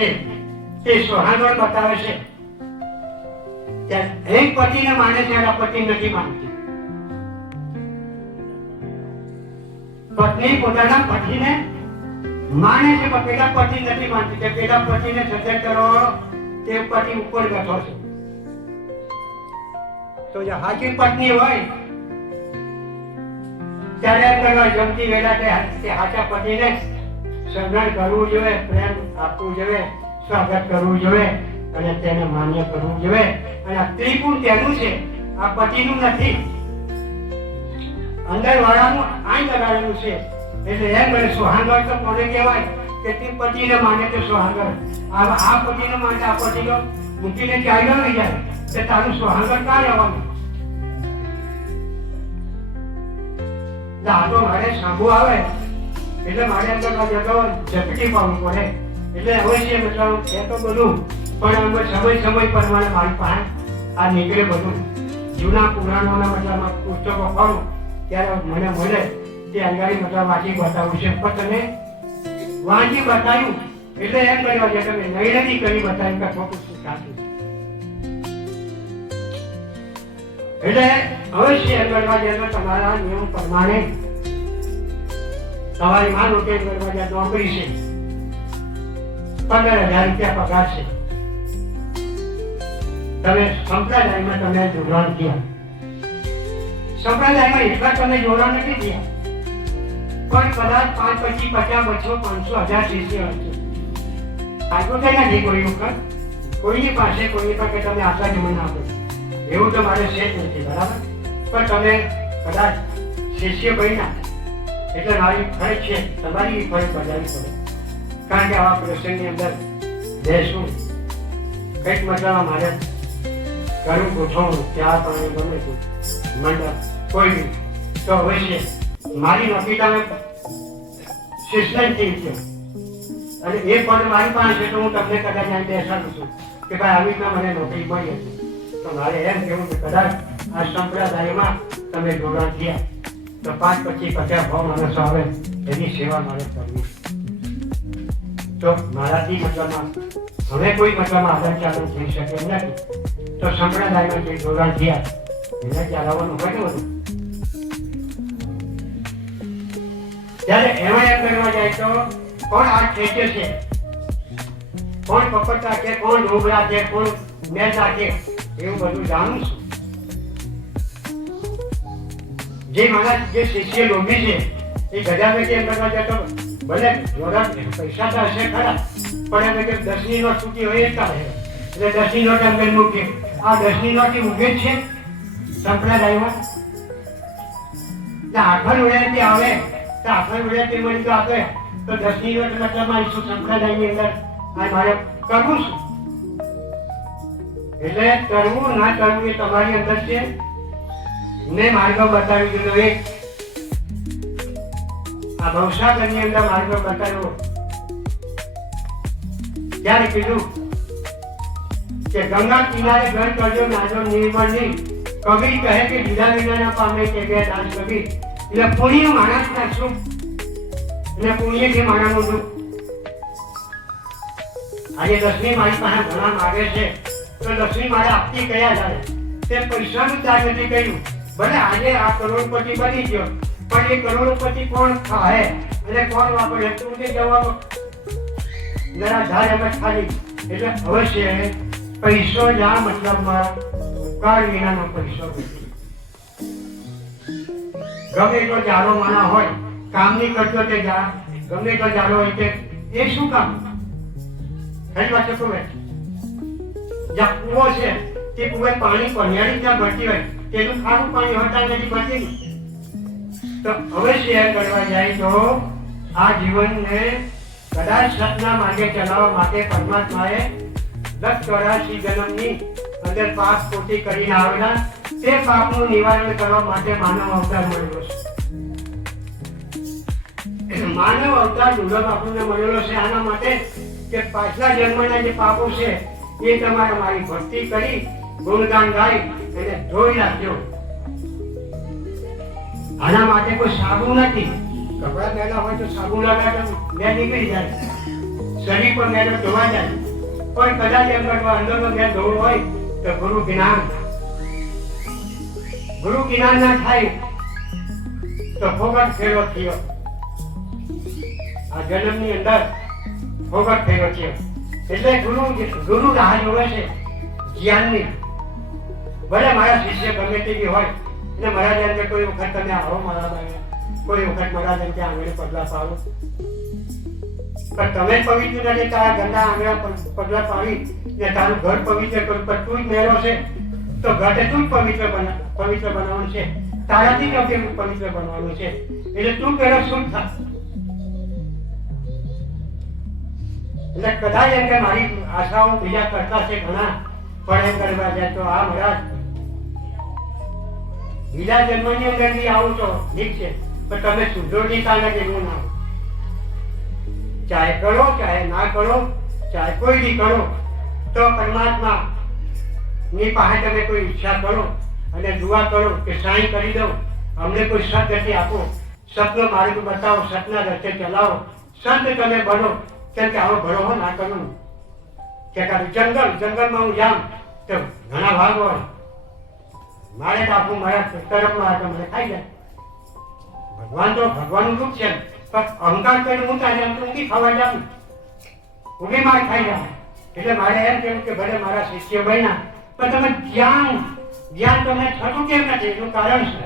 છે તે સોહાગણ બતાવે છે. એક પતિને માને ત્યારે પતિ નથી માનતી. પત્ની પોતાના પતિને માને છે પણ પેલા પતિ નથી માનતી કે પેલા પતિને સજ્જન કરવાનો તે પતિ ઉપર બેઠો છે. તો જે હાચી પત્ની હોય ત્યારે જમતી વેળા તે હાચા પતિને સન્માન કરવું જોઈએ, પ્રેમ આપવું જોઈએ, સ્વાગત કરવું જોઈએ અને તેને માન્ય કરવું જોઈએ. અને આ ત્રિપુર તેનું છે, આ પતિનું નથી. અંદર વાળાનું આઈ લગાડેલું છે. એટલે એમ કરે સોહાગણ તો કોને કહેવાય કે તે પતિને માને તો સોહાગણ. આ પતિને માને આ પતિનો મૂકીને ચાલ્યો નહીં જાય તો તારું સોહાગણ ક્યાં રહેવાનું? આ તો મારે સાંભુ આવે એટલે મારે અંદર ઝપટી પાડવું પડે. એટલે અવશ્ય મતલબ એ તો બધું પણ સમય પ્રમાણે મારી પાસે આ નીકળે બધું. જૂના પુરાણોના મતલબ પુસ્તકો પઢું ત્યારે મને મળે તે અંગારી મતલબ વાંચી બતાવું છે. પણ તમે વાંચી બતાવ્યું એટલે એમ કરવા છે તમે નહીં નથી કરી બતાવ્યું કે ખોટું શું સાચું. એટલે અવશ્ય એમ કરવા જાય તમારા નિયમ પ્રમાણે તમારી માનો કે કરવા જાય નોકરી છે, 15,000 રૂપિયા પગાર છે. તમે સંપ્રદાયમાં તમે જોડાણ થયા. સંપ્રદાયમાં એટલા તમે જોડાણ નથી થયા પણ કદાચ 5, 25, 50, 200, 500, 1000 શિષ્ય હશે. આગળ કઈ નથી કોઈ વખત કોઈની પાસે તમે આશા જમણ આપો એવું તો મારે છે જ નથી, બરાબર? પણ તમે કદાચ શિષ્ય બન્યા એટલે મારી ફરજ છે, તમારી ફરજ બજાવવી પડે. કારણ કે આવા પ્રસંગની અંદર બેસવું કંઈક મતલબ મારે ઘણું ગોઠવણું ત્યાં પણ ગમે છે મંડળ કોઈ બી તો અવશ્ય મારી નોકરી તમે શિષ્ય થઈ છે અને એ પણ મારી પાસે છે તો હું તમને કદાચ અહીં બેસાડું છું કે ભાઈ આવી રીતના મને નોકરી મળી હતી. તો મારે એમ કહેવું કે કદાચ આ સંપ્રદાયમાં તમે જોડાણ થયા તો 5, 25, 50 માણસો આવે એની સેવા મારે કરવી. તો મારાથી મતલબમાં હવે કોઈ મતલબમાં આદાન ચાલુ થઈ શકે એમ નથી. તો સંપ્રદાયમાં જે જોડાણ થયા એને ચાલવાનું હોય ને બધું. ત્યારે એમાં એમ કરવા જાય તો કોણ આ ખેંચે છે, કોણ પકડતા છે, કોણ ઢોબળા છે, કોણ મેળતા છે એવું બધું જાણું છું. જે મારા જે શિષ્ય લોભી છે એ ગજાપતિ એમ કરવા જતો ભલે જોડા પૈસા તો હશે ખરા પણ એમ કે 10ની નોટ છૂટી હોય એટલા રહે એટલે 10ની નોટ અંદર મૂકે. આ 10ની નોટ ઉભે જ છે સંપ્રદાયમાં. આખર ઉડ્યાથી આવે તો આખર ઉડ્યાથી મળી તો આપે તો 10ની નોટ મતલબમાં શું સંપ્રદાયની અંદર આ મારે કરવું શું? એટલે કરવું ના કરવું એ તમારી અંદર છે. મેં માર્ગ બતાવી દીધો એક આ ભવસાગરની અંદર માર્ગ બતાવ્યો. ત્યારે કીધું કે ગંગા કિનારે ઘર કરજો નાજો નિર્મળ નહીં. કબીર કહે કે દીધા વિના પામે કે બે દાસ કબીર. એટલે પુણ્ય માણસના સુખ અને પુણ્ય છે માણસનું દુઃખ. આજે 10મી મારી પાસે ઘણા માગે છે તો 10મી મારે આપતી કયા જાય તે પૈસાનું ત્યાગ નથી કર્યું. ભલે આજે આ કરોડપતિ બની ગયો પણ એ કરોડપતિ કોણ ખાય અને કોણ વાપરે તું કે જવાબ જરા ધાર એમ જ ખાલી. એટલે અવશ્ય પૈસો જા મતલબમાં કાળ વિનાનો પૈસો નથી. ગમે એટલો જાડો માણા હોય કામ નહીં કરતો તે ગમે એટલો જાડો હોય કે એ શું કામ ખરી વાત છે. જ્યાં કૂવો છે તે કૂવે પાણી પનિયાળી ત્યાં ભરતી હોય તેનું ખારું પાણી હોતા નથી ભરતી. તો અવશ્ય એમ કરવા જાય તો આ જીવનને કદાચ સતના માર્ગે ચલાવવા માટે પરમાત્માએ 1084 જન્મની અંદર પાપ પોતી કરીને આવેલા તે પાપનું નિવારણ કરવા માટે માનવ અવતાર મળેલો છે. માનવ અવતાર દુર્લભ આપણને મળેલો છે આના માટે કે પાછલા જન્મના જે પાપો છે એ તમારે મારી ભક્તિ કરી ગુણગાન ગાઈ એને ધોઈ નાખજો. આના માટે કોઈ સાબુ નથી. કપડા પહેલા હોય તો સાબુ લગાડો બે નીકળી જાય. શરીર પર મેળો જોવા જાય કોઈ કદાચ એમ કરવા અંદરનો મેળ ધોવો હોય તો ગુરુ જ્ઞાન ના થાય તો ફોગટ ફેરો થયો આ જન્મની અંદર ફોગટ ફેરો થયો એટલે ગુરુ રાહ જોવે છે જ્ઞાનની ભલે મારા શિષ્ય ગમે તેવી હોય એટલે મહારાજ એમ કે કોઈ વખત તમે આવો મારા બાને કોઈ વખત મહારાજ એમ કે આંગણે પગલા પાડો પણ તમે પવિત્ર નથી તારા ગંદા આંગણા પગલા પાડી ને તારું ઘર પવિત્ર કરું પણ તું જ મેળો છે તો ઘરે તું જ પવિત્ર બનાવવાનું છે તારાથી જ પવિત્ર બનવાનું છે એટલે તું પેલો શુદ્ધ થા એટલે કદાચ એમ કે મારી આશાઓ બીજા કરતા છે ઘણા પણ એમ કરવા જાય તો આ મહારાજ બીજા જન્મની અંદર થી આવું તો ઠીક છે પણ તમે શુદ્ધોની કાલે જેવું ના ચાહે કરો ચાહે ના કરો ચાહે કોઈ બી કરો તો પરમાત્મા ની પાસે તમે કોઈ ઈચ્છા કરો અને દુઆ કરો કે સાઈ કરી દો અમને કોઈ સદગતિ આપો સતનો માર્ગ બતાવો સતના રસ્તે ચલાવો સંત તમે બનો કેમ કે આવો ભરો ના કરો કે જંગલમાં હું જામ તો ઘણા ભાગ હોય મારે તો આપું મારા તરફમાં તો મને ખાઈ જાય ભગવાનનું રૂપ છે પણ અહંકાર કરીને હું ત્યાં જાઉં તો ઊંઘી ખાવા જાઉં ઊંઘી માર ખાઈ જાઉં એટલે મારે એમ કહેવું કે ભલે મારા શિષ્ય બન્યા પણ તમે જ્ઞાન તમે થતું કેમ નથી એનું કારણ છે